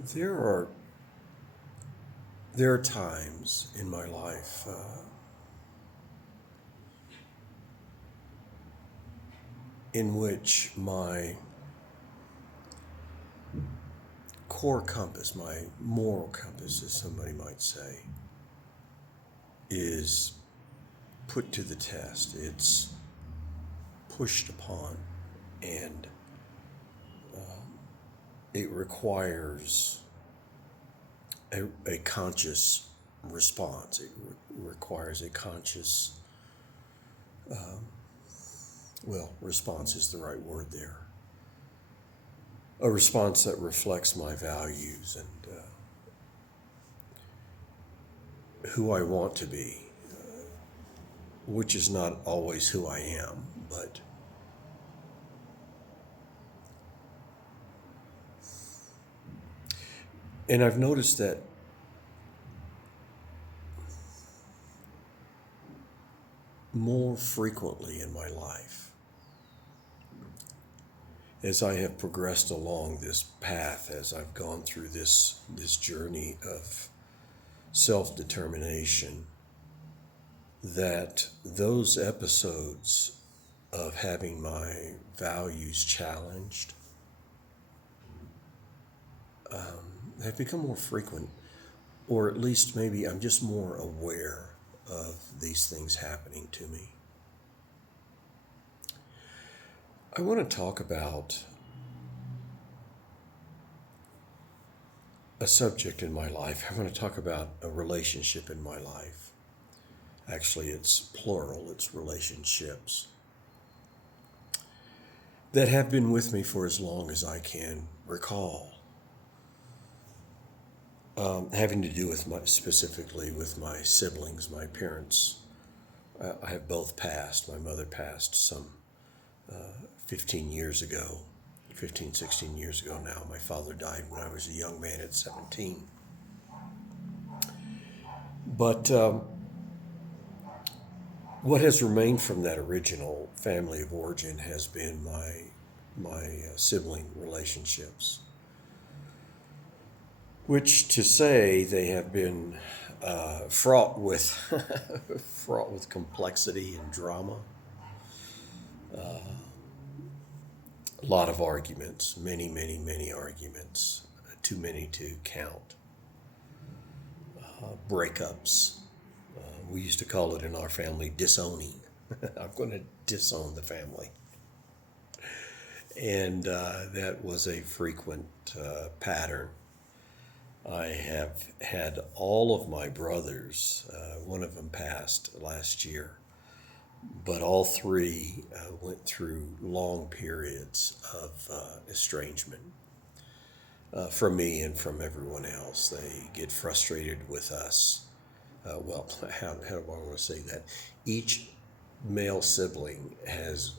There are there are times in my life in which my core compass, my moral compass, as somebody might say, is put to the test. It's pushed upon, and it requires a conscious response. It requires a conscious, response is the right word there. A response that reflects my values and who I want to be, which is not always who I am, but and I've noticed that more frequently in my life as I have progressed along this path, as I've gone through this journey of self-determination, that those episodes of having my values challenged have become more frequent, or at least maybe I'm just more aware of these things happening to me. I want to talk about a subject in my life. I want to talk about a relationship in my life. Actually, it's plural, it's relationships that have been with me for as long as I can recall. Having to do with specifically with my siblings, my parents. I have both passed. My mother passed some 15 years ago, 15, 16 years ago now. My father died when I was a young man at 17. But what has remained from that original family of origin has been my sibling relationships, which to say they have been fraught with fraught with complexity and drama. A lot of arguments, many, many, many arguments, too many to count. Breakups. We used to call it in our family disowning. I'm going to disown the family. And that was a frequent pattern. I have had all of my brothers, one of them passed last year, but all three went through long periods of estrangement from me and from everyone else. They get frustrated with us. How do I want to say that? Each male sibling has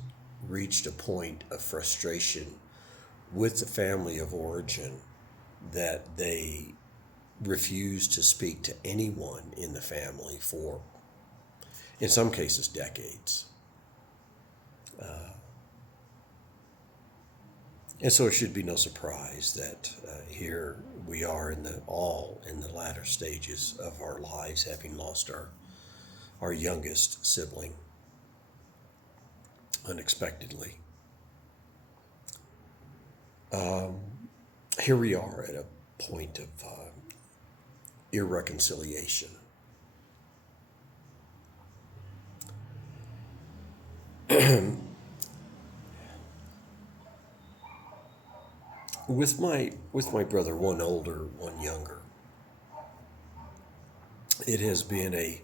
reached a point of frustration with the family of origin that they refuse to speak to anyone in the family for, in some cases, decades. And so it should be no surprise that here we are all in the latter stages of our lives, having lost our youngest sibling unexpectedly. Here we are at a point of irreconciliation. With my brother, one older, one younger, it has been it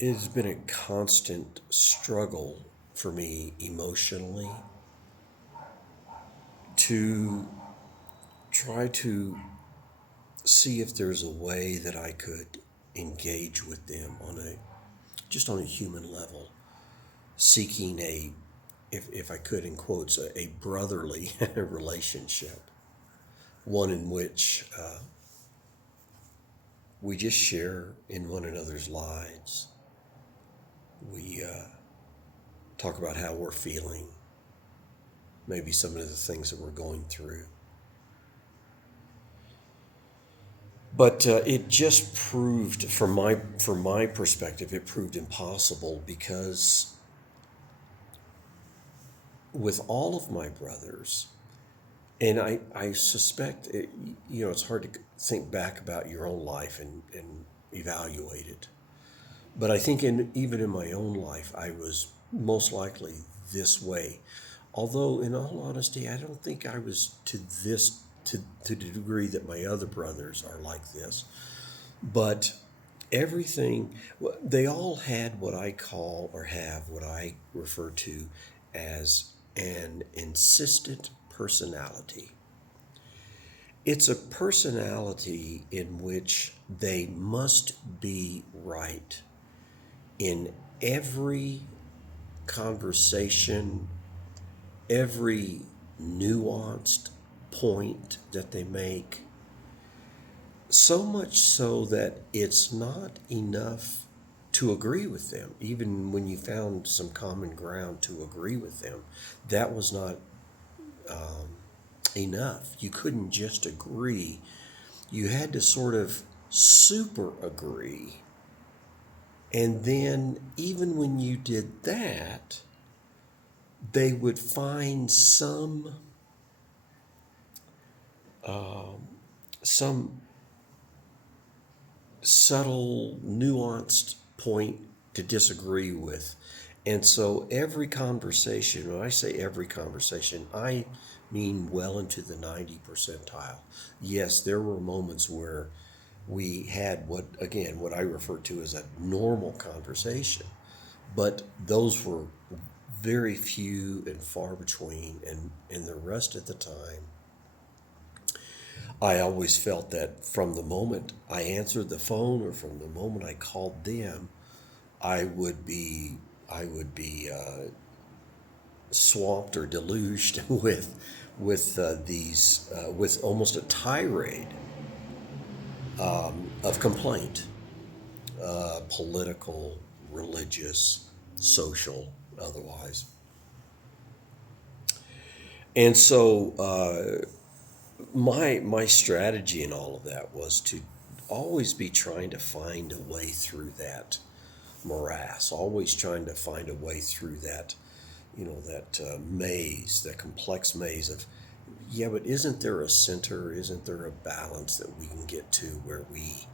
has been a constant struggle for me emotionally to try to see if there's a way that I could engage with them on a human level, seeking if I could, in quotes, a brotherly relationship, one in which we just share in one another's lives. We talk about how we're feeling. maybe some of the things that we're going through. But it just proved, from my perspective, it proved impossible because with all of my brothers, and I suspect, it's hard to think back about your own life and evaluate it. But I think even in my own life, I was most likely this way. Although, in all honesty, I don't think I was to the degree that my other brothers are like this. But everything, they all had what I call, or have what I refer to as, an insistent personality. It's a personality in which they must be right in every conversation, every nuanced point that they make, so much so that it's not enough to agree with them. Even when you found some common ground to agree with them, that was not enough. You couldn't just agree, you had to sort of super agree. And then, even when you did that, they would find some subtle, nuanced point to disagree with. And so every conversation, when I say every conversation, I mean well into the 90 percentile. Yes, there were moments where we had what I refer to as a normal conversation, but those were very few and far between, and the rest of the time, I always felt that from the moment I answered the phone or from the moment I called them, I would be swamped or deluged with almost a tirade of complaint, political, religious, social, otherwise. And so my strategy in all of that was to always be trying to find a way through that morass, always trying to find a way through that, that maze, that complex maze of, yeah, but isn't there a center? Isn't there a balance that we can get to where we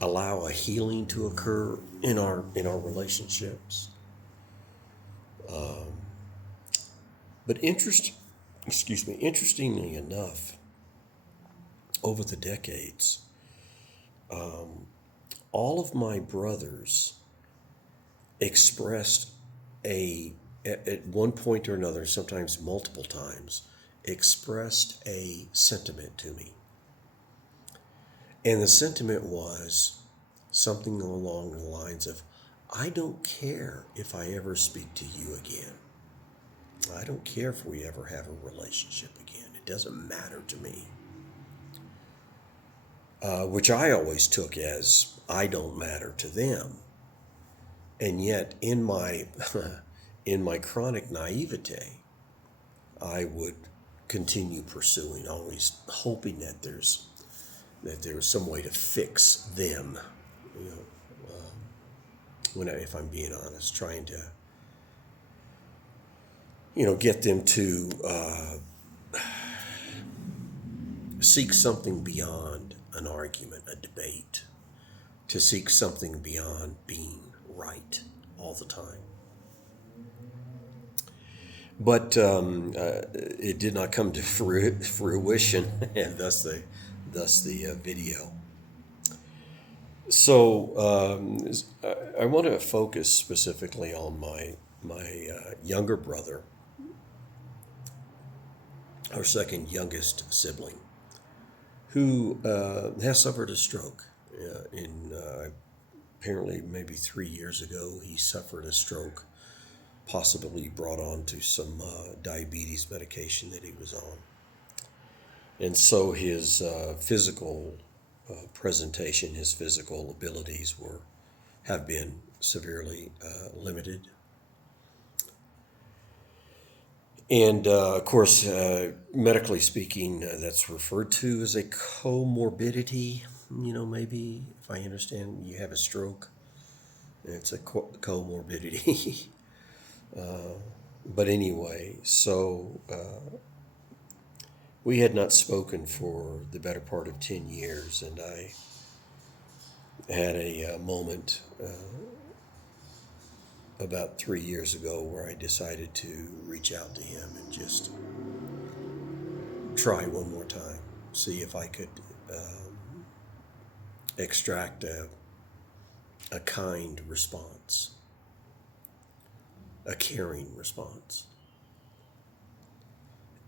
allow a healing to occur in our relationships? But interestingly enough, over the decades, all of my brothers expressed at one point or another, sometimes multiple times, expressed a sentiment to me. And the sentiment was something along the lines of, I don't care if I ever speak to you again. I don't care if we ever have a relationship again. It doesn't matter to me. Which I always took as, I don't matter to them. And yet, in my in my chronic naivete, I would continue pursuing, always hoping that there's some way to fix them. You know, if I'm being honest, trying to get them to seek something beyond an argument, a debate, to seek something beyond being right all the time. But it did not come to fruition, and thus the video. So I want to focus specifically on my younger brother, our second youngest sibling, who has suffered a stroke. Apparently maybe 3 years ago, he suffered a stroke, possibly brought on to some diabetes medication that he was on. And so his physical presentation, his physical abilities have been severely limited. And of course, medically speaking, that's referred to as a comorbidity. Maybe if I understand, you have a stroke, and it's a comorbidity. But anyway, so we had not spoken for the better part of 10 years, and I had a moment about 3 years ago where I decided to reach out to him and just try one more time, see if I could extract a kind response, a caring response.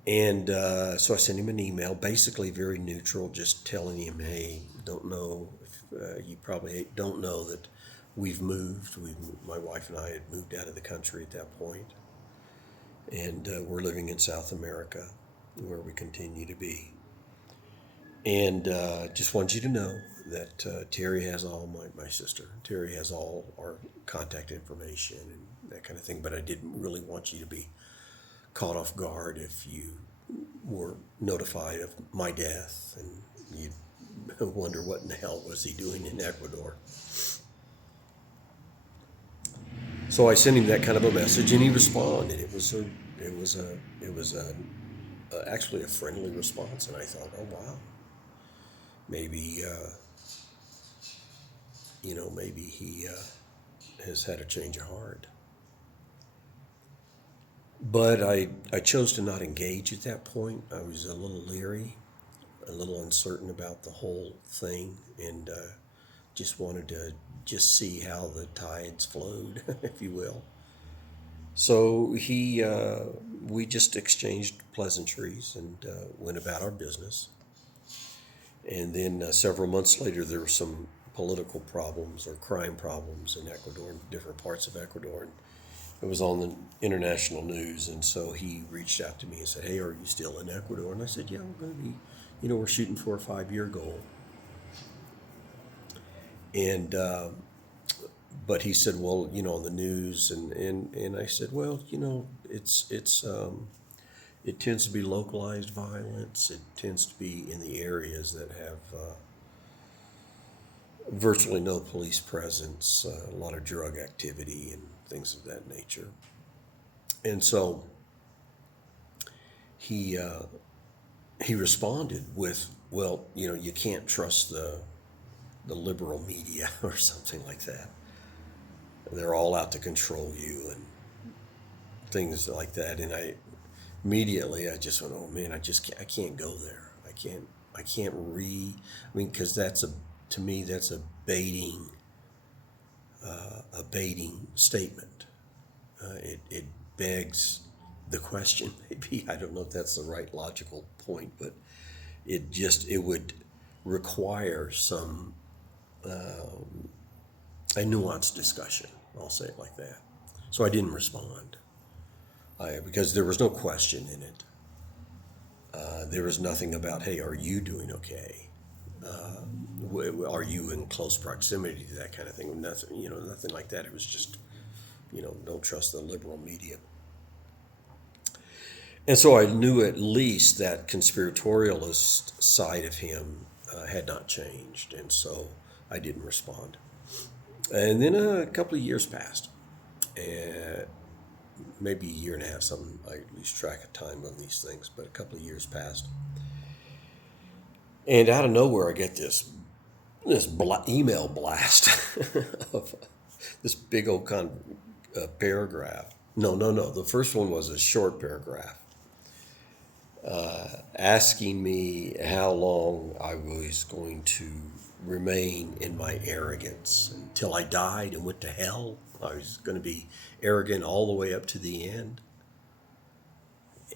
And so I sent him an email, basically very neutral, just telling him, hey, don't know, if, you probably don't know that we've moved. My wife and I had moved out of the country at that point, and we're living in South America, where we continue to be. And just want you to know that Terry has all my sister. Terry has all our contact information and that kind of thing. But I didn't really want you to be caught off guard if you were notified of my death and you'd wonder what in the hell was he doing in Ecuador. So I sent him that kind of a message, and he responded. It was actually a friendly response, and I thought, oh wow, maybe maybe he has had a change of heart. But I chose to not engage at that point. I was a little leery, a little uncertain about the whole thing, and just wanted to just see how the tides flowed, if you will. So we just exchanged pleasantries and went about our business. And then several months later, there were some political problems or crime problems in Ecuador, in different parts of Ecuador. And it was on the international news. And so he reached out to me and said, hey, are you still in Ecuador? And I said, yeah, we're going to be, we're shooting for a 5-year goal. And, but he said, well, on the news. And I said, well, it tends to be localized violence. It tends to be in the areas that have virtually no police presence, a lot of drug activity and things of that nature. And so he responded with, well, you can't trust the liberal media or something like that. They're all out to control you and things like that. And I just went, oh man, I can't go there. I can't because to me, that's a baiting statement. It begs the question, maybe, I don't know if that's the right logical point, but it would require some, a nuanced discussion. I'll say it like that. So I didn't respond because there was no question in it. There was nothing about, hey, are you doing okay? Are you in close proximity to that kind of thing? Nothing, nothing like that. It was just, don't trust the liberal media. And so I knew at least that conspiratorialist side of him had not changed, and so I didn't respond. And then a couple of years passed, and maybe a year and a half, something. I lose track of time of these things, but a couple of years passed. And out of nowhere, I get this email blast of this big old paragraph. No. The first one was a short paragraph asking me how long I was going to remain in my arrogance until I died and went to hell. I was going to be arrogant all the way up to the end.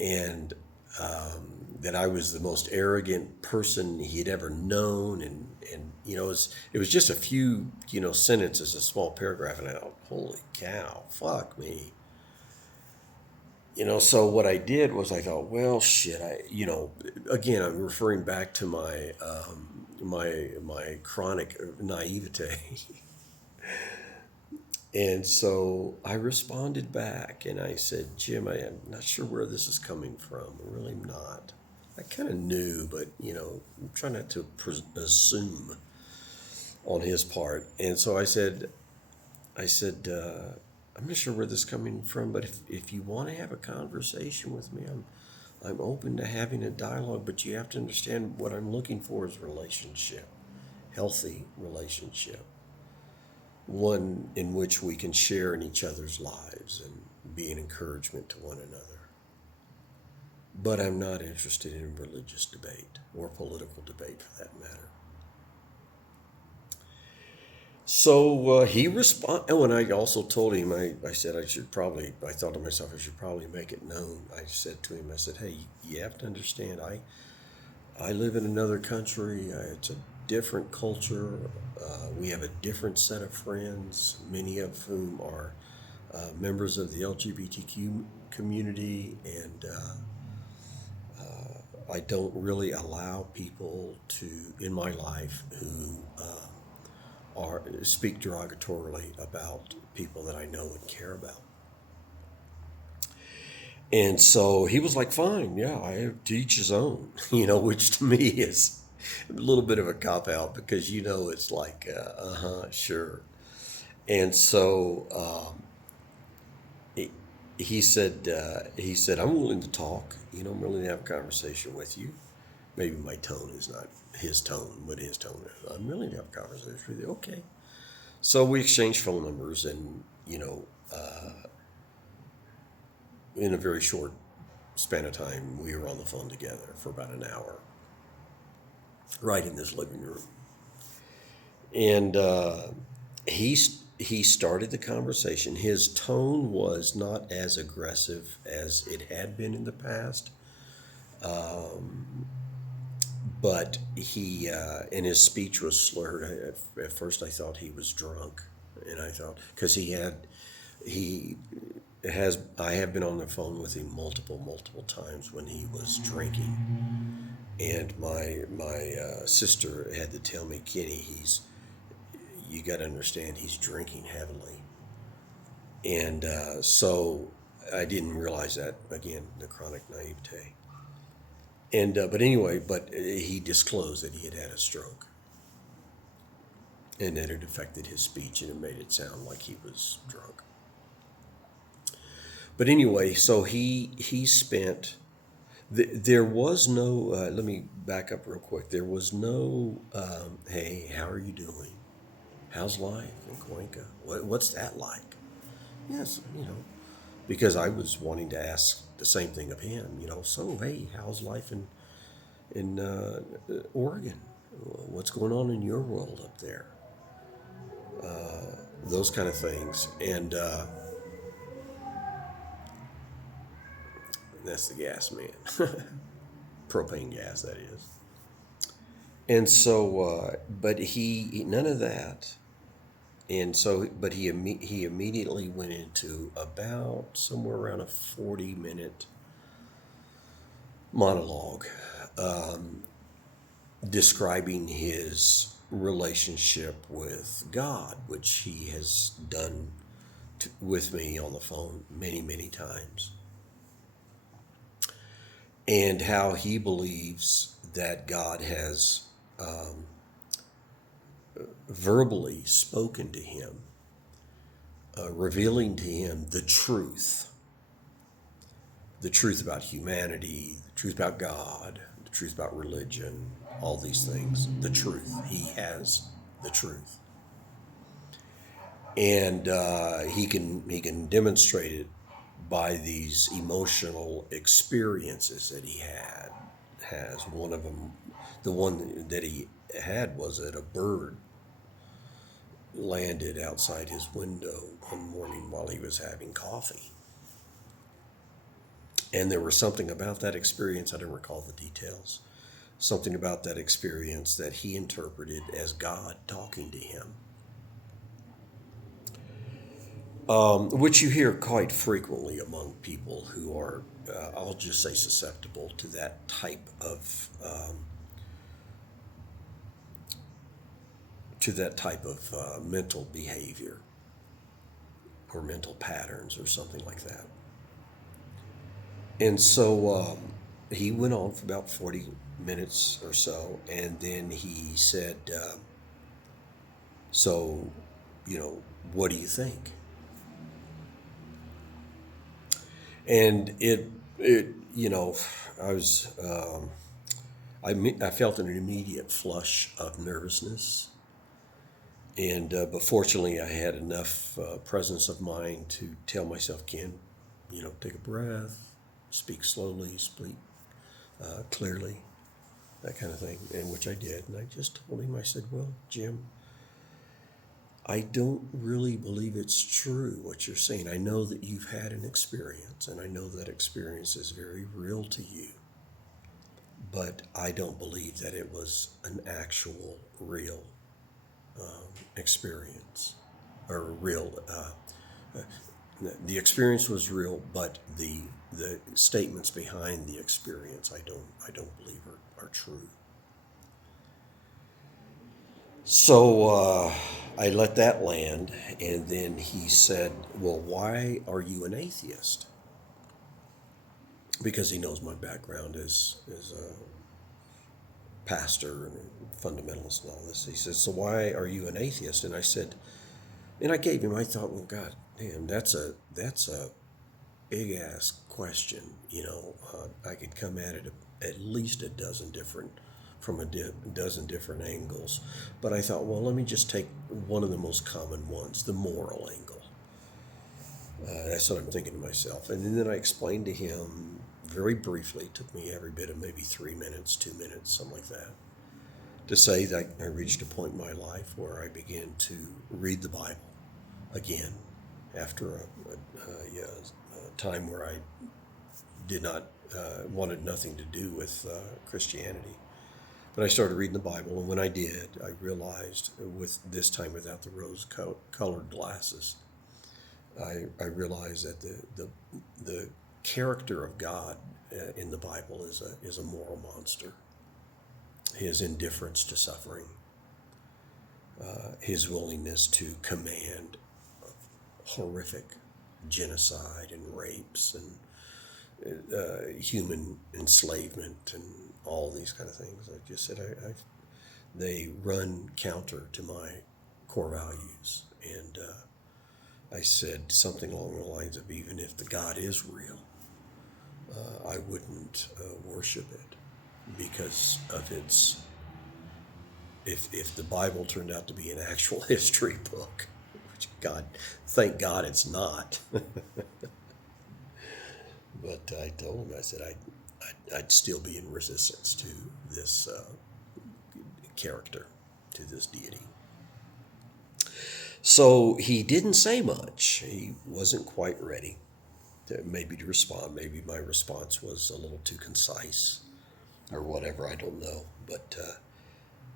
And that I was the most arrogant person he had ever known. And it was just a few, sentences, a small paragraph. And I thought, holy cow, fuck me. So what I did was I thought, well, shit, again, I'm referring back to my my chronic naivete. And so I responded back and I said, Jim, I am not sure where this is coming from. I'm really not. I kind of knew, but I'm trying not to assume on his part. And so I said, I'm not sure where this is coming from, but if you want to have a conversation with me, I'm open to having a dialogue, but you have to understand what I'm looking for is relationship, healthy relationship, one in which we can share in each other's lives and be an encouragement to one another. But I'm not interested in religious debate or political debate for that matter. So he responded. Oh, and I also told him, I said I thought to myself, I should probably make it known. I said to him, I said, hey, you have to understand, I live in another country. It's a different culture. We have a different set of friends, many of whom are members of the LGBTQ community, and I don't really allow people in my life who or speak derogatorily about people that I know and care about. And so he was like, fine, yeah, I have to each his own, which to me is a little bit of a cop out because, it's like, sure. And so he, he said, I'm willing to talk, I'm willing to have a conversation with you. Maybe my tone is not his tone, what his tone is. I'm willing to have a conversation with you. Okay. So we exchanged phone numbers, and in a very short span of time, we were on the phone together for about an hour, right in this living room. And he started the conversation. His tone was not as aggressive as it had been in the past, but he and his speech was slurred. At first, I thought he was drunk, and I thought because he has I have been on the phone with him multiple times when he was drinking, and my sister had to tell me, Kenny, you got to understand he's drinking heavily, and so I didn't realize that again, the chronic naivete. And but anyway, he disclosed that he had had a stroke, and that it affected his speech and it made it sound like he was drunk. But anyway, so he spent. There was no. Let me back up real quick. There was no. Hey, how are you doing? How's life in Cuenca? What's that like? Yes, because I was wanting to ask the same thing of him. So hey, how's life in Oregon? What's going on in your world up there? Those kind of things, and that's the gas man, propane gas, that is. And so, but he none of that, and so, but he immediately went into about somewhere around a 40-minute monologue, describing his relationship with God, which he has done with me on the phone many times, and how he believes that God has verbally spoken to him, revealing to him the truth about humanity, the truth about God, the truth about religion, all these things, the truth. He has the truth. And he can demonstrate it by these emotional experiences that he has. One of them, the one that he had, was that a bird landed outside his window one morning while he was having coffee. And there was something about that experience, I don't recall the details, something about that experience that he interpreted as God talking to him, which you hear quite frequently among people who are, I'll just say, susceptible to that type of mental behavior. or mental patterns or something like that. And so he went on for about 40 minutes or so, and then he said, so, what do you think? And I was, I felt an immediate flush of nervousness. And but fortunately, I had enough presence of mind to tell myself, Ken, take a breath, speak slowly, speak clearly, that kind of thing, and which I did. And I just told him, I said, well, Jim, I don't really believe it's true what you're saying. I know that you've had an experience, and I know that experience is very real to you, but I don't believe that it was an actual, real experience, or real. The experience was real, but the statements behind the experience, I don't believe are true. So I let that land, and then he said, "Well, why are you an atheist?" Because he knows my background as a pastor and fundamentalist and all this. He says, "So why are you an atheist?" And I said, and I gave him. I thought, well, God damn, that's a big ass question. I could come at it at least a dozen different from a dozen different angles. But I thought, well, let me just take one of the most common ones, the moral angle. That's what I'm thinking to myself. And then I explained to him very briefly, it took me every bit of maybe 3 minutes, 2 minutes, something like that, to say that I reached a point in my life where I began to read the Bible again after a time where I did not, wanted nothing to do with Christianity. But I started reading the Bible, and when I did, I realized, with this time without the rose-colored glasses, I realized that the character of God in the Bible is a moral monster. His indifference to suffering, his willingness to command horrific genocide and rapes and human enslavement and all these kind of things. I just said they run counter to my core values, and I said something along the lines of, even if the God is real, I wouldn't worship it because of its. If the Bible turned out to be an actual history book, which thank God it's not. But I told him, I said I'd still be in resistance to this character, to this deity. So he didn't say much. He wasn't quite ready to respond. Maybe my response was a little too concise or whatever, I don't know. But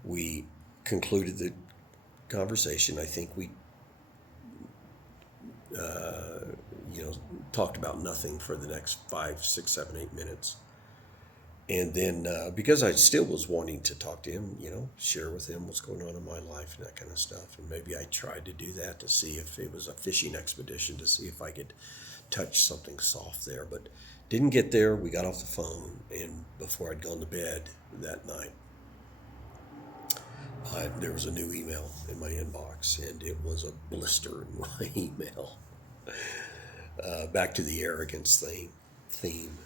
we concluded the conversation. I think we talked about nothing for the next 5, 6, 7, 8 minutes. And then because I still was wanting to talk to him, share with him what's going on in my life and that kind of stuff. And maybe I tried to do that to see if it was a fishing expedition, to see if I could touch something soft there. But didn't get there. We got off the phone. And before I'd gone to bed that night, there was a new email in my inbox, and it was a blister in my email. Back to the arrogance theme.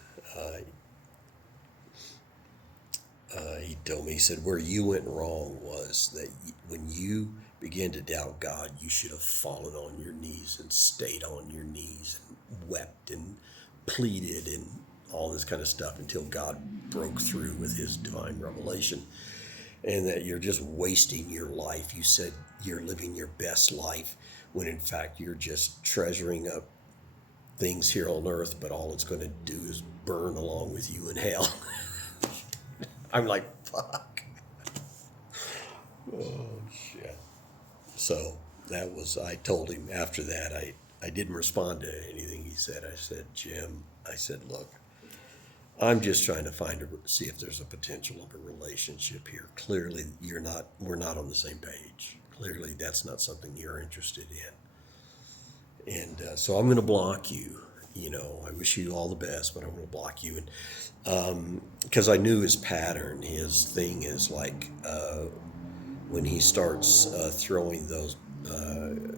He told me, he said, where you went wrong was that when you began to doubt God, you should have fallen on your knees and stayed on your knees and wept and pleaded and all this kind of stuff until God broke through with his divine revelation. And that you're just wasting your life. You said you're living your best life when in fact you're just treasuring up things here on earth, but all it's going to do is burn along with you in hell. I'm like, fuck. Oh, shit. So I told him after that, I didn't respond to anything he said. I said, Jim, look, I'm just trying to see if there's a potential of a relationship here. Clearly, we're not on the same page. Clearly, that's not something you're interested And so I'm going to block you. I wish you all the best, but I'm going to block you. And because I knew his pattern, his thing is like when he starts throwing those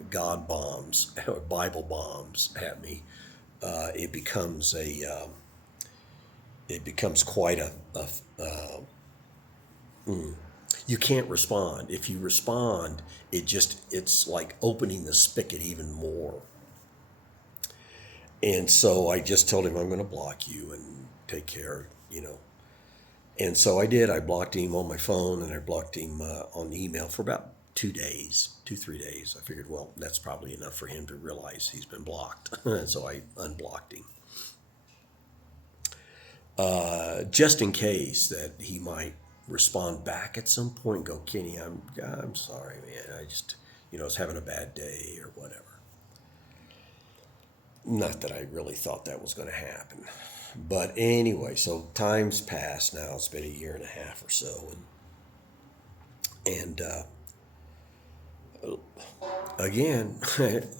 God bombs or Bible bombs at me, it becomes it becomes quite you can't respond. If you respond, it's like opening the spigot even more. And so I just told him I'm going to block you and take care. And so I did. I blocked him on my phone and I blocked him on email for about 2 days, 3 days. I figured, well, that's probably enough for him to realize he's been blocked. So I unblocked him. Just in case that he might respond back at some point and go, Kenny, I'm sorry, man. I just, was having a bad day or whatever. Not that I really thought that was going to happen. But anyway, so time's passed now. It's been a year and a half or so. And again,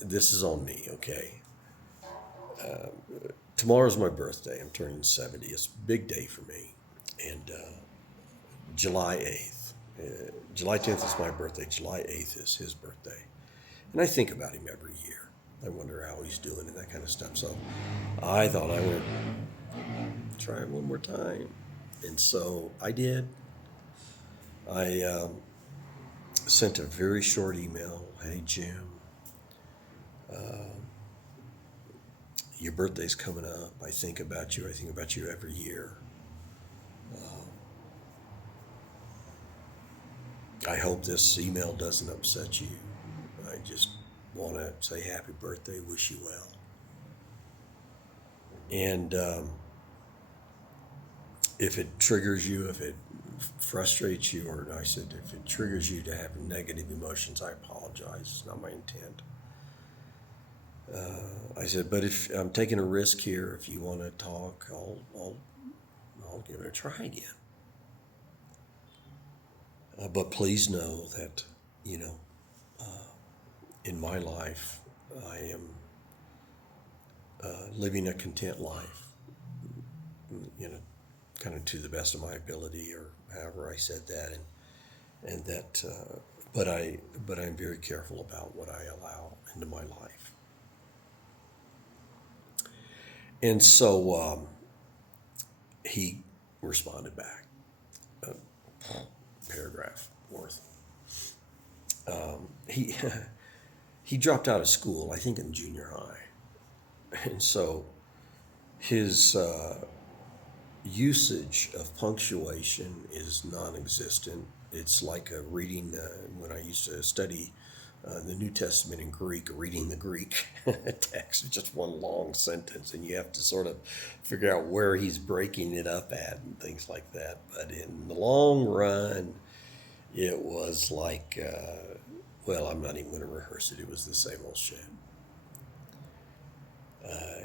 this is on me, okay? Tomorrow's my birthday. I'm turning 70. It's a big day for me. And July 8th. July 10th is my birthday. July 8th is his birthday. And I think about him every year. I wonder how he's doing and that kind of stuff. So I thought I would try it one more time. And so I did. I sent a very short email. Hey, Jim, your birthday's coming up. I think about you. I think about you every year. I hope this email doesn't upset you. I just want to say happy birthday, wish you well. And if it triggers you, if it frustrates you, or I said, if it triggers you to have negative emotions, I apologize. It's not my intent. I said, but if I'm taking a risk here, if you want to talk, I'll give it a try again. But please know that, in my life, I am living a content life, kind of to the best of my ability, or however I said that, and that. But I'm very careful about what I allow into my life. And so he responded back, a paragraph worth. He dropped out of school, I think in junior high, and so his usage of punctuation is non-existent. It's like a reading when I used to study the New Testament in Greek, reading the Greek text. It's just one long sentence, and you have to sort of figure out where he's breaking it up at and things like that. But in the long run, it was like, well, I'm not even going to rehearse it. It was the same old shit.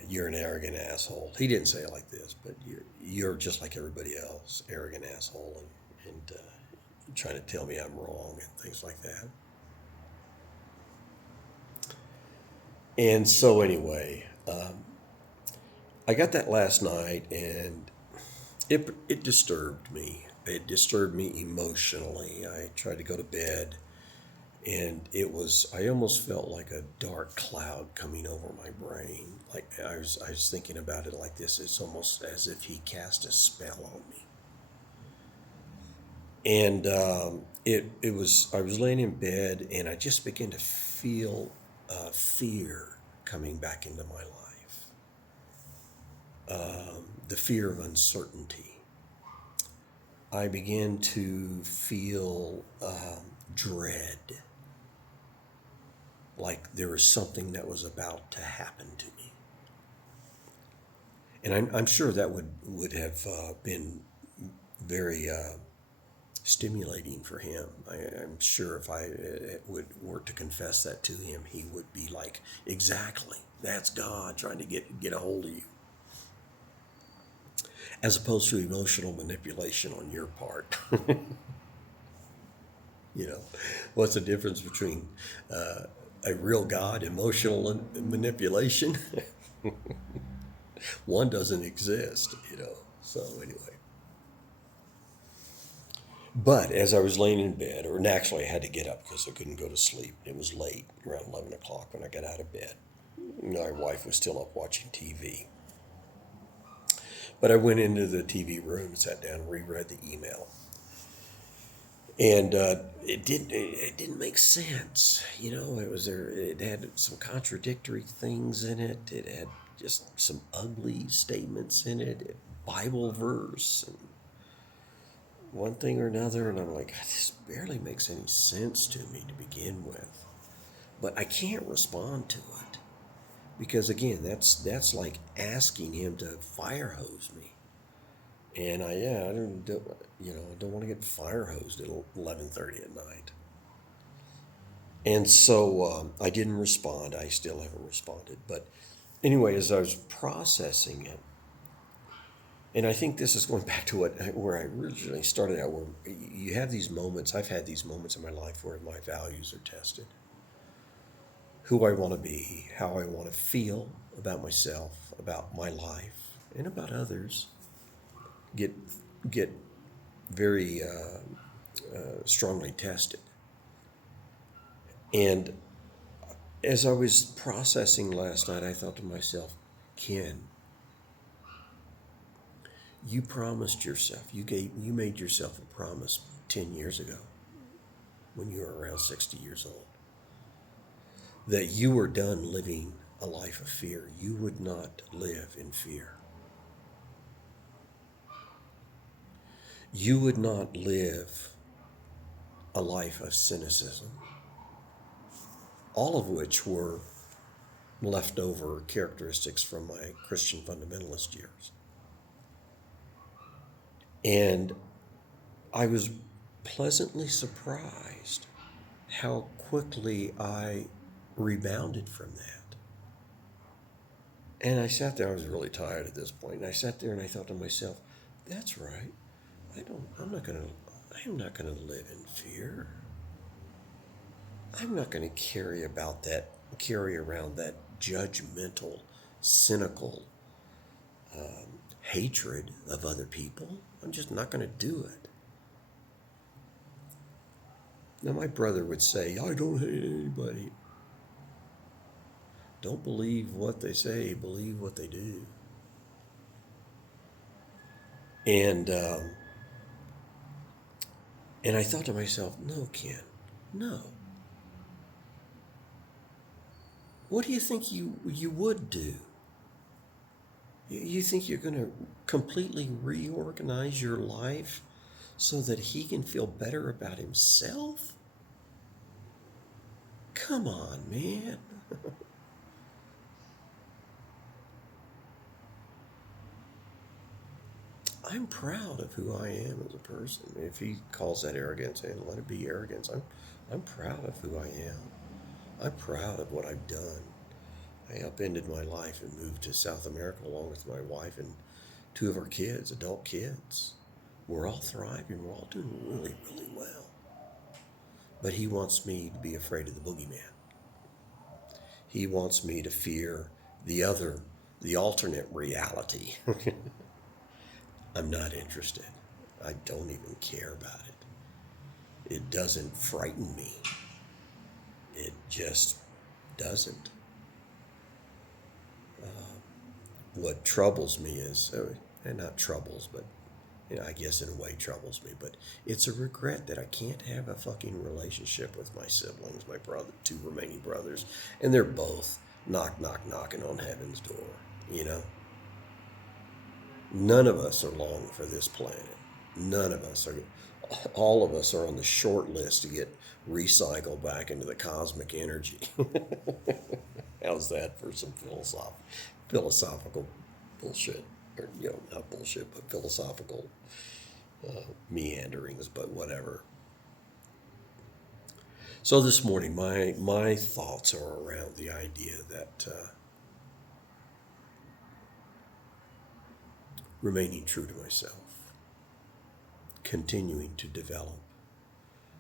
You're an arrogant asshole. He didn't say it like this, but you're just like everybody else, arrogant asshole, and trying to tell me I'm wrong and things like that. And so anyway, I got that last night, and it disturbed me. It disturbed me emotionally. I tried to go to bed, and I almost felt like a dark cloud coming over my brain. Like I was thinking about it like this. It's almost as if he cast a spell on me. And I was laying in bed, and I just began to feel fear coming back into my life. The fear of uncertainty. I began to feel dread, like there was something that was about to happen to me. And I'm sure that would have been very stimulating for him. I'm sure if I were to confess that to him, he would be like, exactly, that's God trying to get a hold of you. As opposed to emotional manipulation on your part. What's the difference between a real God, emotional manipulation. One doesn't exist, you know. So anyway, but as I was laying in bed, or naturally I had to get up because I couldn't go to sleep. It was late, around 11 o'clock when I got out of bed. My wife was still up watching TV. But I went into the TV room, sat down, and reread the email. And it didn't make sense. You know, it was there. It had some contradictory things in it. It had just some ugly statements in it, Bible verse, and one thing or another. And I'm like, this barely makes any sense to me to begin with. But I can't respond to it because again, that's like asking him to fire hose me. And I don't want to get fire hosed at 11:30 at night. And so I didn't respond. I still haven't responded. But anyway, as I was processing it, and I think this is going back to where I originally started out, where you have these moments. I've had these moments in my life where my values are tested. Who I want to be, how I want to feel about myself, about my life, and about others get get very strongly tested. And as I was processing last night, I thought to myself, Ken, you promised yourself, you made yourself a promise 10 years ago when you were around 60 years old that you were done living a life of fear. You would not live in fear. You would not live a life of cynicism, all of which were leftover characteristics from my Christian fundamentalist years. And I was pleasantly surprised how quickly I rebounded from that. And I sat there, I was really tired at this point, and I sat there and I thought to myself, that's right. I am not gonna live in fear. I'm not gonna carry around that judgmental, cynical hatred of other people. I'm just not gonna do it. Now my brother would say, I don't hate anybody. Don't believe what they say, believe what they do. And and I thought to myself, no, Ken, no. What do you think you would do? You think you're going to completely reorganize your life so that he can feel better about himself? Come on, man. I'm proud of who I am as a person. If he calls that arrogance, and let it be arrogance. I'm proud of who I am. I'm proud of what I've done. I upended my life and moved to South America along with my wife and two of our kids, adult kids. We're all thriving. We're all doing really, really well. But he wants me to be afraid of the boogeyman. He wants me to fear the alternate reality. I'm not interested. I don't even care about it. It doesn't frighten me. It just doesn't. What troubles me is, and not troubles, but I guess in a way troubles me, but it's a regret that I can't have a fucking relationship with my siblings, my two remaining brothers, and they're both knocking on heaven's door, you know? None of us are long for this planet. None of us are. All of us are on the short list to get recycled back into the cosmic energy. How's that for some philosophical bullshit? Or, not bullshit, but philosophical meanderings, but whatever. So this morning, my thoughts are around the idea that remaining true to myself, continuing to develop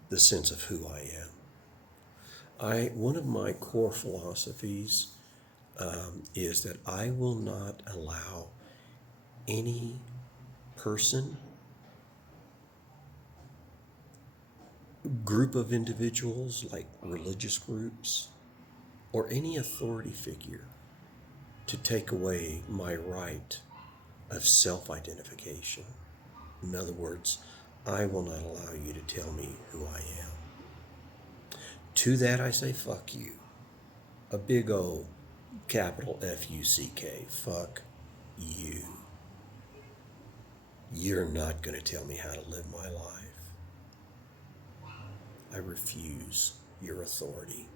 the sense of who I am. One of my core philosophies is that I will not allow any person, group of individuals, like religious groups, or any authority figure to take away my right of self-identification. In other words, I will not allow you to tell me who I am. To that I say, fuck you. A big O, capital F-U-C-K. Fuck you. You're not going to tell me how to live my life. I refuse your authority,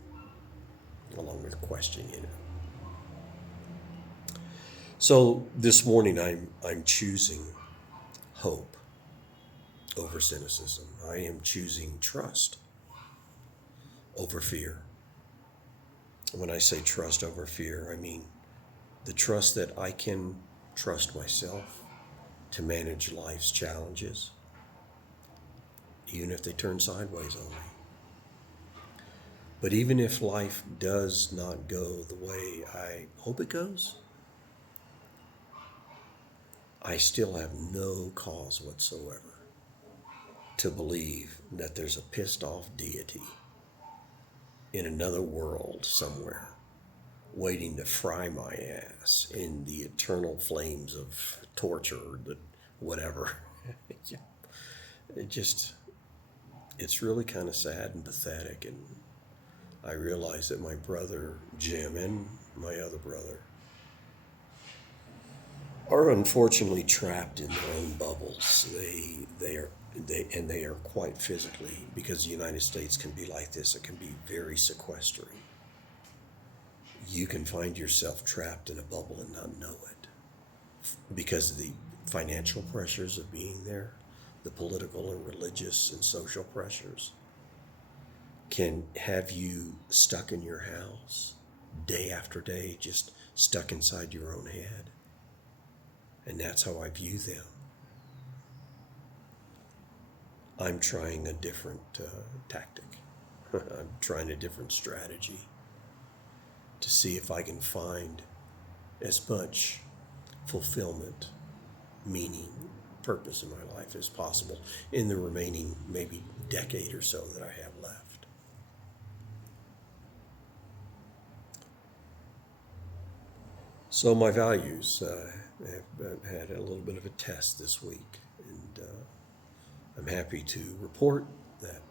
along with questioning it. So this morning I'm choosing hope over cynicism. I am choosing trust over fear. When I say trust over fear, I mean the trust that I can trust myself to manage life's challenges, even if they turn sideways on me. But even if life does not go the way I hope it goes, I still have no cause whatsoever to believe that there's a pissed off deity in another world somewhere waiting to fry my ass in the eternal flames of torture or whatever. it just, it's really kind of sad and pathetic. And I realize that my brother Jim and my other brother are unfortunately trapped in their own bubbles. They are quite physically, because the United States can be like this. It can be very sequestering. You can find yourself trapped in a bubble and not know it because of the financial pressures of being there, the political and religious and social pressures can have you stuck in your house day after day, just stuck inside your own head. And that's how I view them. I'm trying a different tactic. I'm trying a different strategy to see if I can find as much fulfillment, meaning, purpose in my life as possible in the remaining maybe decade or so that I have left. So my values have had a little bit of a test this week, and I'm happy to report that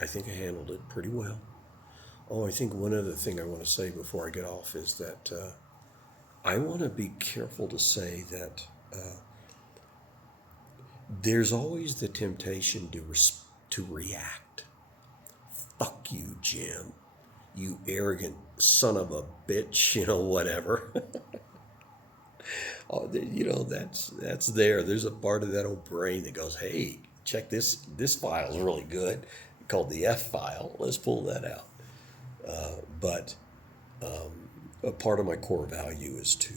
I think I handled it pretty well. Oh, I think one other thing I want to say before I get off is that I want to be careful to say that there's always the temptation to react. Fuck you, Jim. You arrogant son of a bitch, whatever. Oh, that's there. There's a part of that old brain that goes, hey, check this. This file is really good, called the F file. Let's pull that out. But a part of my core value is to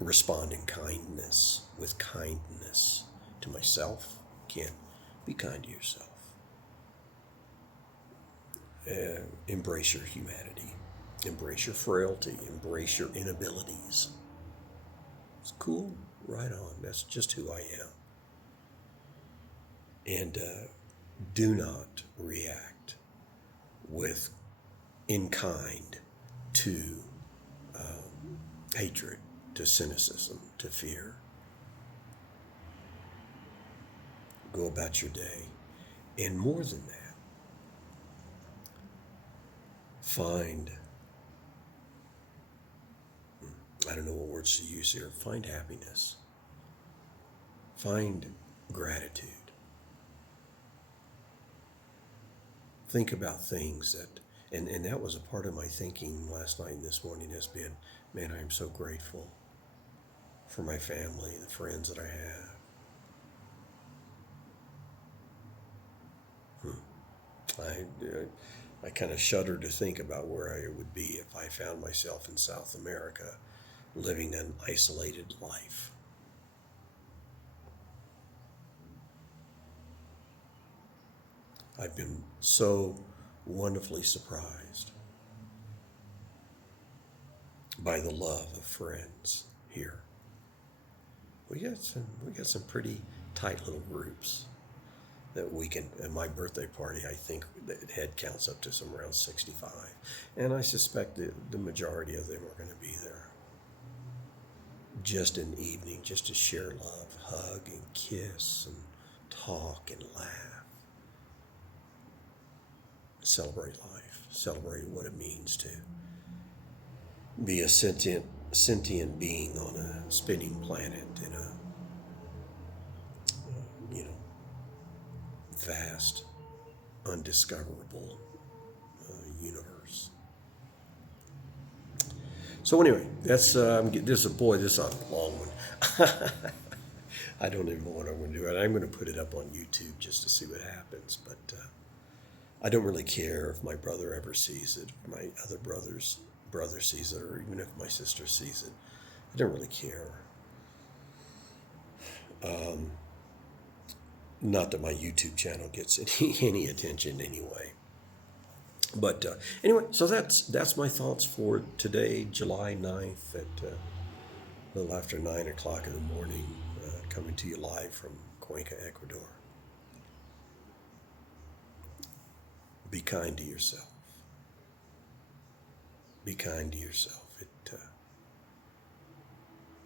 respond in kindness, with kindness to myself. Can't be kind to yourself. Embrace your humanity. Embrace your frailty. Embrace your inabilities. It's cool. Right on. That's just who I am. And do not react in kind to hatred, to cynicism, to fear. Go about your day. And more than that, find, I don't know what words to use here, find happiness. Find gratitude. Think about things and that was a part of my thinking last night and this morning has been, man, I am so grateful for my family, the friends that I have. I kind of shudder to think about where I would be if I found myself in South America living an isolated life. I've been so wonderfully surprised by the love of friends here. We got some pretty tight little groups that we can. At my birthday party, I think the head counts up to some around 65, and I suspect that the majority of them are going to be there. Just an evening, just to share love, hug and kiss and talk and laugh, celebrate life, celebrate what it means to be a sentient being on a spinning planet in a vast, undiscoverable universe. So anyway, that's this is a long one. I don't even know what I'm going to do. I'm going to put it up on YouTube just to see what happens. But I don't really care if my brother ever sees it, if my other brother sees it, or even if my sister sees it. I don't really care. Not that my YouTube channel gets any attention anyway. But anyway, so that's my thoughts for today, July 9th at a little after 9 o'clock in the morning, coming to you live from Cuenca, Ecuador. Be kind to yourself. Be kind to yourself.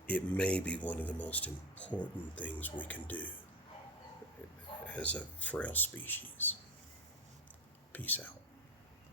It may be one of the most important things we can do as a frail species. Peace out.